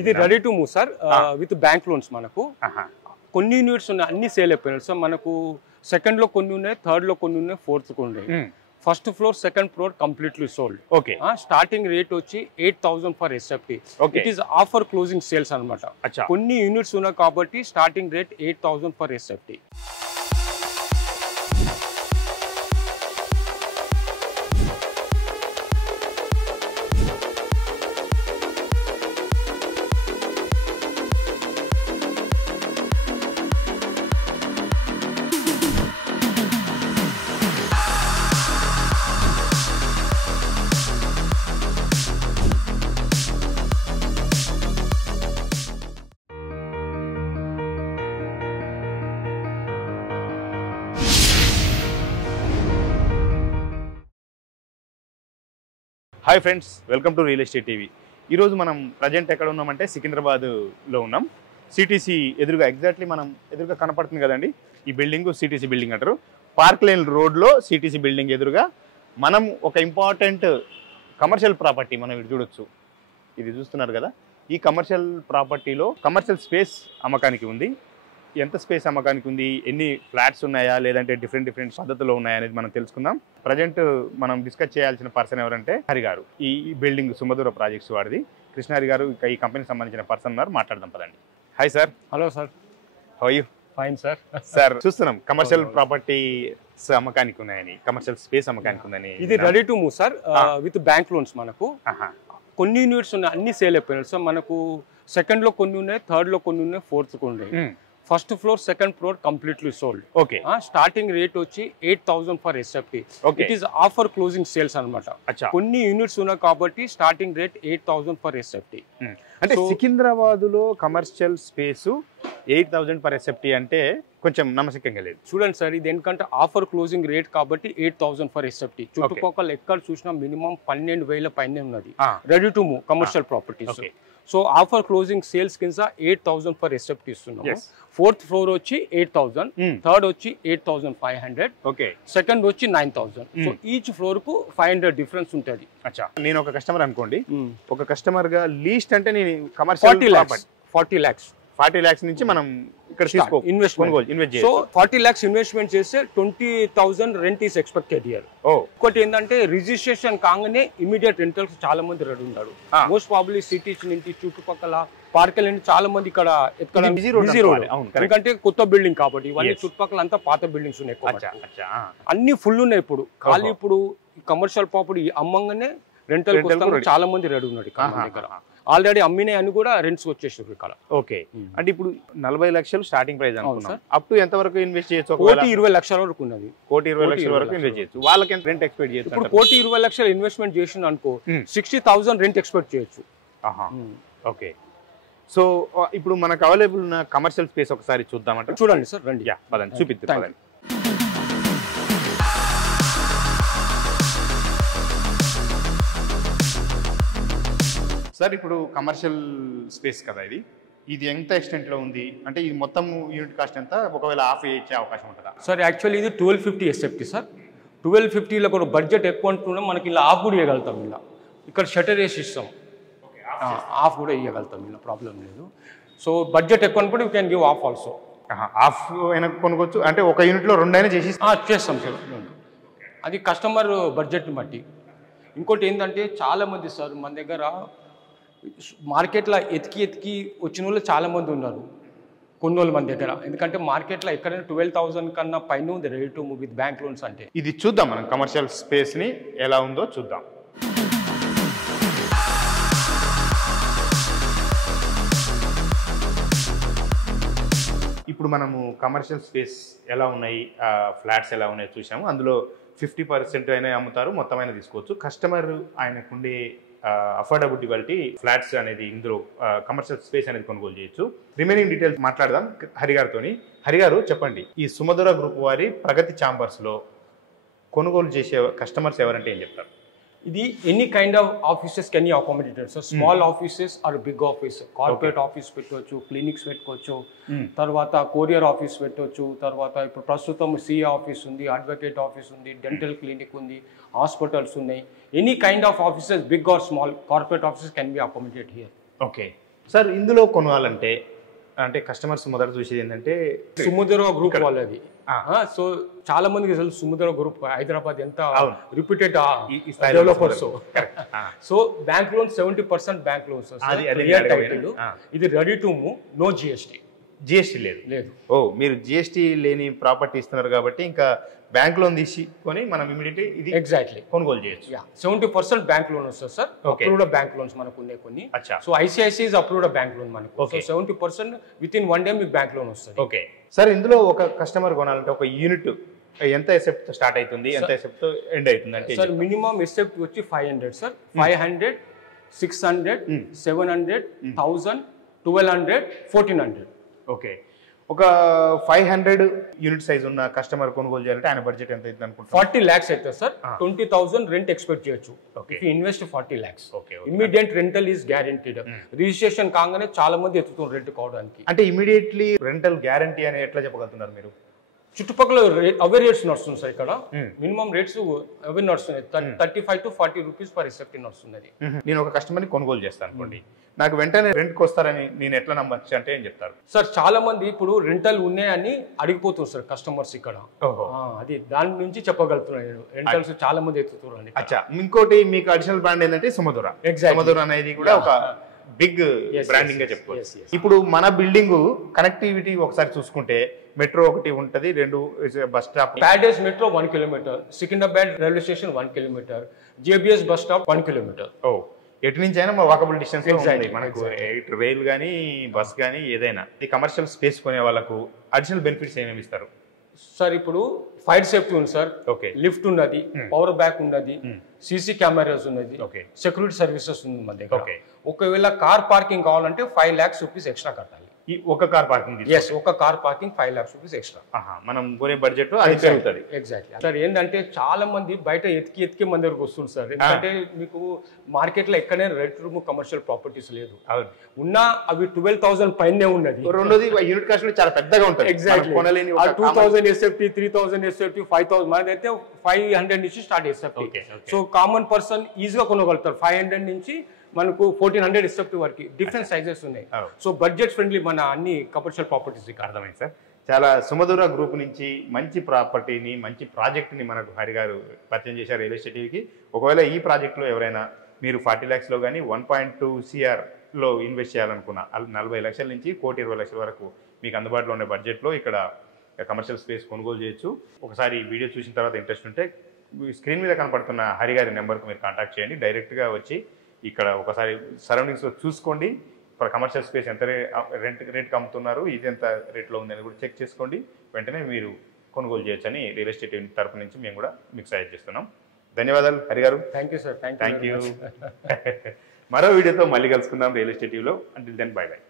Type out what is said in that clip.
ఇది ready to move sir with bank loans మనకు కొన్ని యూనిట్స్ ఉన్నాయి అన్ని సేల్ అయిపోయినాయి సార్ మనకు సెకండ్ లో కొన్ని ఉన్నాయి థర్డ్ లో కొన్ని ఉన్నాయి ఫోర్త్ కొన్ని ఉన్నాయి first floor second floor completely sold okay starting rate వచ్చి 8,000 for SFT it is offer closing sales అనమాట కొన్ని యూనిట్స్ ఉన్నాయి కాబట్టి starting rate 8,000 for SFT hi friends, welcome to real estate TV. ఈరోజు మనం ప్రజెంట్ ఎక్కడ ఉన్నామంటే సికింద్రాబాద్లో ఉన్నాం. సిటీసీ ఎదురుగా ఎగ్జాక్ట్లీ మనం ఎదురుగా కనపడుతుంది కదండి, ఈ బిల్డింగ్ సిటీసీ బిల్డింగ్ అంటారు. పార్క్ లేన్ రోడ్లో సిటీసీ బిల్డింగ్ ఎదురుగా మనం ఒక ఇంపార్టెంట్ కమర్షియల్ ప్రాపర్టీ మనం ఇక్కడ చూడొచ్చు. ఇది చూస్తున్నారు కదా, ఈ కమర్షియల్ ప్రాపర్టీలో కమర్షియల్ స్పేస్ అమ్మకానికి ఉంది. ఎంత స్పేస్ అమ్మకానికి ఉంది, ఎన్ని ఫ్లాట్స్ ఉన్నాయా లేదంటే డిఫరెంట్ పద్ధతిలో ఉన్నాయా అనేది మనం తెలుసుకుందాం. ప్రజెంట్ మనం డిస్కస్ చేయాల్సిన పర్సన్ ఎవరంటే హరి గారు. ఈ బిల్డింగ్ సుమధుర ప్రాజెక్ట్స్ వాడిది. కృష్ణహరి గారు ఈ కంపెనీకి సంబంధించిన పర్సన్ ఉన్నారు, మాట్లాడదాం పదండి. Hi sir. Hello sir, how you? Fine sir. Sir చూస్తున్నాం కమర్షియల్ ప్రాపర్టీస్ అమ్మకానికి ఉన్నాయని, కమర్షియల్ స్పేస్ అమ్మకానికి ఉందని. ఇది ready to move sir with bank loans మనకు కొన్ని యూనిట్స్ ఉన్నాయి అన్ని సేల్ అయిపోయినాయి సార్. మనకు సెకండ్ లో కొన్ని ఉన్నాయి థర్డ్ లో కొన్ని ఉన్నాయి ఫోర్త్ కొన్ని ఉన్నాయి. First floor second floor completely sold. Okay starting rate వచ్చి 8,000 for SFT it is offer closing sales అనమాట. కొన్ని యూనిట్స్ ఉన్నాయి కాబట్టి స్టార్టింగ్ రేట్ 8,000 ఫర్ ఎస్ఎఫ్టీ. అంటే సికింద్రాబాద్ లో కమర్షియల్ స్పేస్ 8,000 ఫర్ ఎస్ఎఫ్టీ అంటే కొంచెం నమ్మకంగా లేదు. చూడండి సార్, ఇది ఎందుకంటే ఆఫర్ క్లోజింగ్ రేట్ కాబట్టి 8,000 ఫర్ ఎస్ఎఫ్టీ. చుట్టుపక్కల ఎక్కడ చూసినా మినిమం 12,000 పైన ఉన్నది ready to move commercial properties. So offer closing sales కింద 8,000 ఫర్ ఎస్ఎఫ్టీ ఇస్తున్నాము. ఫోర్త్ ఫ్లోర్ వచ్చి 8,000, థర్డ్ వచ్చి 8,500, ఓకే, సెకండ్ వచ్చి 9,000. సో ఈచ్ ఫ్లోర్ కు 500 డిఫరెన్స్ ఉంటుంది. నేను ఒక కస్టమర్ అనుకోండి, ఒక కస్టమర్ గా లీస్ట్ అంటే నేను కమర్షియల్ 40 lakhs నుంచి మనం ఇక్కడ తీసుకో ఇన్వెస్ట్ సో 40 lakhs ఇన్వెస్ట్మెంట్ చేస్తే 20,000 రెంట్ ఈస్ ఎక్స్పెక్టెడ్ ఇయర్. ఇంకోటి ఏంటంటే రిజిస్ట్రేషన్ కాగానే ఇమీడియట్ రెంటల్స్ చాలా మంది రెడీ ఉన్నారు. మోస్ట్ ప్రాబబ్లీ సిటీస్ నుంచి చుట్టుపక్కల పార్క్ నుండి చాలా మంది ఇక్కడ బిజీ రోడ్, ఎందుకంటే కొత్త బిల్డింగ్ కాబట్టి ఇవన్నీ చుట్టుపక్కల అంతా పాత బిల్డింగ్స్ ఉన్నాయి, అన్ని ఫుల్ ఉన్నాయి. ఇప్పుడు ఖాళీ ఇప్పుడు కమర్షియల్ ప్రాపర్టీ అమ్మంగానే రెంటల్ చాలా మంది రెడీ ఉన్నారు ఇక్కడ. ఆల్రెడీ అమ్మినాయి అని కూడా రెంట్స్ వచ్చేసారు ఇక్కడ. ఓకే, అంటే ఇప్పుడు 40 లక్షలు స్టార్టింగ్ ప్రైస్ అనుకున్నాం. అప్ టు ఎంత వరకు ఇన్వెస్ట్ చేయొచ్చు? 1,20 లక్షల వరకు ఉన్నది. 1,20 వరకు ఇన్వెస్ట్ చేయొచ్చు. వాళ్ళకి ఎంత రెంట్ ఎక్స్పెక్ట్ చేయొచ్చు? ఇప్పుడు 1,20 లక్షలు ఇన్వెస్ట్మెంట్ చేసిన అనుకో 60,000 రెంట్ ఎక్స్పెక్ట్ చేయొచ్చు. ఓకే, సో ఇప్పుడు మనకు అవైలబుల్ ఉన్న కమర్షియల్ స్పేస్ ఒకసారి చూద్దామంటే. చూడండి సార్, రండి పదండి చూపిద్దాం. సార్ ఇప్పుడు కమర్షియల్ స్పేస్ కదా ఇది, ఇది ఎంత ఎక్స్టెంట్ లో ఉంది? అంటే ఇది మొత్తం యూనిట్ కాస్ట్ ఎంత? ఒకవేళ ఆఫ్ ఇచ్చే అవకాశం ఉంటుందా? సార్ యాక్చువల్లీ ఇది 1250 ఎస్ఎఫ్టీ సార్. 1250లో కూడా బడ్జెట్ ఎక్కువ అంటున్నాం, మనకి ఇలా ఆఫ్ కూడా ఇవ్వగలుగుతాం. ఇలా ఇక్కడ షటర్ వేసి ఇస్తాం, ఆఫ్ కూడా ఇవ్వగలుగుతాం, ఇలా ప్రాబ్లం లేదు. సో బడ్జెట్ ఎక్కువ అనుకుంటే you can give of also. Of అయినా కొనుక్కోవచ్చు, అంటే ఒక యూనిట్లో రెండైనా చేస్తాం సార్. అది కస్టమర్ బడ్జెట్ని బట్టి. ఇంకోటి ఏంటంటే చాలామంది సార్ మన దగ్గర మార్కెట్లో ఎతికి వచ్చిన వాళ్ళు చాలామంది ఉన్నారు, కొన్ని వాళ్ళు మన దగ్గర. ఎందుకంటే మార్కెట్లో ఎక్కడైనా 12,000 కన్నా పైన ఉంది ready to move with bank loans. అంటే ఇది చూద్దాం మనం కమర్షియల్ స్పేస్ని ఎలా ఉందో చూద్దాం. ఇప్పుడు మనము కమర్షియల్ స్పేస్ ఎలా ఉన్నాయి, ఫ్లాట్స్ ఎలా ఉన్నాయో చూసాము. అందులో 50% అయినా అమ్ముతారు, మొత్తం అయినా తీసుకోవచ్చు. కస్టమర్ ఆయనకుండే అఫోర్డబిలిటీ బట్టి ఫ్లాట్స్ అనేది ఇందులో కమర్షియల్ స్పేస్ అనేది కొనుగోలు చేయొచ్చు. రిమైనింగ్ డీటెయిల్స్ మాట్లాడదాం హరి గారితో. హరి గారు చెప్పండి, ఈ సుమధుర గ్రూప్ వారి ప్రగతి ఛాంబర్స్లో కొనుగోలు చేసే కస్టమర్స్ ఎవరంటే ఏం చెప్తారు? ఇది any kind of offices can accommodated. So small offices or big office, corporate office పెట్టవచ్చు, క్లినిక్స్ పెట్టుకోవచ్చు, తర్వాత కొరియర్ ఆఫీస్ పెట్టవచ్చు, తర్వాత ఇప్పుడు ప్రస్తుతం సిఏ ఆఫీస్ ఉంది, అడ్వకేట్ ఆఫీస్ ఉంది, డెంటల్ క్లినిక్ ఉంది, హాస్పిటల్స్ ఉన్నాయి. Any kind of offices big or small corporate offices can be accommodated here. Okay, sir ఇందులో కొనాలంటే అంటే కస్టమర్స్ మొదట చూసేది ఏంటంటే సుముద్ర గ్రూప్ వాళ్ళది. సో చాలా మందికి తెలుసు సుముద్ర గ్రూప్ హైదరాబాద్ ఎంత reputed developers. So bank loan 70% bank loans. ఇది ready to move, no GST లేదు. ఓ మీరు జిఎస్టీ లేని ప్రాపర్టీ ఇస్తున్నారు కాబట్టి ఇంకా బ్యాంక్ లోన్ తీసుకొని మనం ఇమీడియట్లీ ఇది ఎగ్జాక్ట్లీ కొనుగోలు చేయొచ్చు. 70% బ్యాంక్ లోన్ వస్తుంది సార్. అప్రూవ్డ్ బ్యాంక్ లోన్స్ మనకు ఉన్నాయి కొన్ని. So ICICI is approved bank loan మనకు. సో 70% విత్ ఇన్ 1 డే మీకు బ్యాంక్ లోన్ వస్తుంది. ఓకే సార్, ఇందులో ఒక కస్టమర్ కొనాలంటే ఒక యూనిట్ ఎంత ఎసెప్ట్ స్టార్ట్ అవుతుంది, ఎంత ఎసెప్ట్ ఎండ్ అవుతుంది అంటే? సార్ మినిమం ఎసెప్ట్ వచ్చి 500 సార్. 500, 600, 700, 1000, 1200, 1400. ఓకే, ఒక 500 యూనిట్ సైజ్ ఉన్న కస్టమర్ కొనుగోలు చేయాలంటే ఆయన బడ్జెట్ ఎంత అవుతుంది అనుకుంటున్నారు? 40 lakhs అవుతుంది సార్. 20,000 రెంట్ ఎక్స్పెక్ట్ చేయొచ్చు. Invest 40 lakhs. Immediate rental is guaranteed. Registration కాగానే చాలా మంది ఎత్తుతున్నారు రెంట్ కావడానికి. అంటే ఇమీడియట్లీ రెంటల్ గ్యారంటీ అని ఎట్లా చెప్పగలుగుతున్నారు మీరు? చుట్టుపక్కల అవే రేట్స్ నడుస్తుంది సార్. ఇక్కడ మినిమం రేట్స్ అవే నడుస్తున్నాయి. 35 to 40 రూపీస్ పర్ ఎసెప్ట్ నడుస్తుంది. నేను ఒక కస్టమర్ని కొనుగోలు చేస్తాను అనుకోండి, నాకు వెంటనే రెంట్కి వస్తారని నేను ఎట్లా నమ్మచ్చు అంటే ఏం చెప్తారు? సార్ చాలా మంది ఇప్పుడు రెంటల్ ఉన్నాయని అడిగిపోతున్నారు సార్ కస్టమర్స్ ఇక్కడ. అది దాని నుంచి చెప్పగలుగుతున్నాను. రెంటల్స్ చాలా మంది ఎత్తుతున్నారు. అచ్చా, ఇంకోటి మీకు అడిషనల్ బ్రాండ్ ఏంటంటే సుమధుర. సుమధుర అనేది కూడా ఒక బిగ్ బ్రాండింగ్ గా చెప్పుకోవచ్చు. ఇప్పుడు మన బిల్డింగ్ కనెక్టివిటీ ఒకసారి చూసుకుంటే మెట్రో ఒకటి ఉంటది, 2 bus stop. Paradise metro 1 kilometre, Secunderabad railway station 1 kilometre, JBS bus stop 1 kilometre. ఎటు నుంచి అయినా వాకబుల్ డిస్టెన్స్ మనకు రైల్ కానీ బస్ కానీ ఏదైనా. ఈ కమర్షియల్ స్పేస్ కొనే వాళ్ళకు అడిషనల్ బెనిఫిట్స్ ఏమేమి ఇస్తారు సార్? ఇప్పుడు ఫైర్ సేఫ్టీ ఉంది సార్. ఓకే, లిఫ్ట్ ఉన్నది, పవర్ బ్యాక్ ఉన్నది, సీసీ కెమెరాస్ ఉన్నది, సెక్యూరిటీ సర్వీసెస్ ఉంది మన దగ్గర. ఒకవేళ కార్ పార్కింగ్ కావాలంటే 5 lakhs రూపీస్ ఎక్స్ట్రా కట్టాలి. ఒక కార్ పార్కింగ్? ఒక car parking 5 lakhs rupees extra. మనం కొనే బడ్జెట్ అది పెరుగుతుంది. Exactly sir. ఏంటంటే చాలా మంది బయట ఎతికి మన దగ్గరకు వస్తుంది సార్. ఎందుకంటే మీకు మార్కెట్ లో ఎక్కడైనా రెడ్ రూమ్ కమర్షియల్ ప్రాపర్టీస్ లేదు. ఉన్నా అవి 12,000 పైనే ఉన్నది. రెండోది యూనిట్ కాస్ట్ చాలా పెద్దగా ఉంటుంది. ఎగ్జాక్ట్లీ 2,000 ఎస్ఎఫ్టీ, 3,000 ఎస్ఎఫ్టీ, 5,000 మనదైతే 500 నుంచి start SFT. So common person ఈజీగా కొనగలుగుతారు. 500 నుంచి మనకు 1400 ఎస్ఎఫ్టీ వరకు డిఫరెంట్ సైజెస్ ఉన్నాయి. సో బడ్జెట్ ఫ్రెండ్లీ మన అన్ని కమర్షియల్ ప్రాపర్టీస్. అర్థమైంది సార్. చాలా సుమధుర గ్రూప్ నుంచి మంచి ప్రాపర్టీని, మంచి ప్రాజెక్ట్ని మనకు హరి గారు పరిచయం చేశారు రియల్ ఎస్టేట్ టీవీకి. ఒకవేళ ఈ ప్రాజెక్ట్లో ఎవరైనా మీరు 40 lakhsలో కానీ 1.2 crలో ఇన్వెస్ట్ చేయాలనుకున్న 40 లక్షల నుంచి 1,20 లక్షల వరకు మీకు అందుబాటులో ఉన్న బడ్జెట్లో ఇక్కడ కమర్షియల్ స్పేస్ కొనుగోలు చేయొచ్చు. ఒకసారి వీడియో చూసిన తర్వాత ఇంట్రెస్ట్ ఉంటే స్క్రీన్ మీద కనపడుతున్న హరి గారి నెంబర్కి మీరు కాంటాక్ట్ చేయండి. డైరెక్ట్గా వచ్చి ఇక్కడ ఒకసారి సరౌండింగ్స్లో చూసుకోండి. కమర్షియల్ స్పేస్ ఎంత రేట్కి అమ్ముతున్నారు, ఇది ఎంత రేట్లో ఉందని కూడా చెక్ చేసుకోండి. వెంటనే మీరు కొనుగోలు చేయొచ్చని రియల్ ఎస్టేట్ తరపు నుంచి మేము కూడా మీకు సహాయం చేస్తున్నాం. ధన్యవాదాలు Hari garu. Thank you sir. Thank you. మరో వీడియోతో మళ్ళీ కలుసుకుందాం real estate TV. Until then bye by.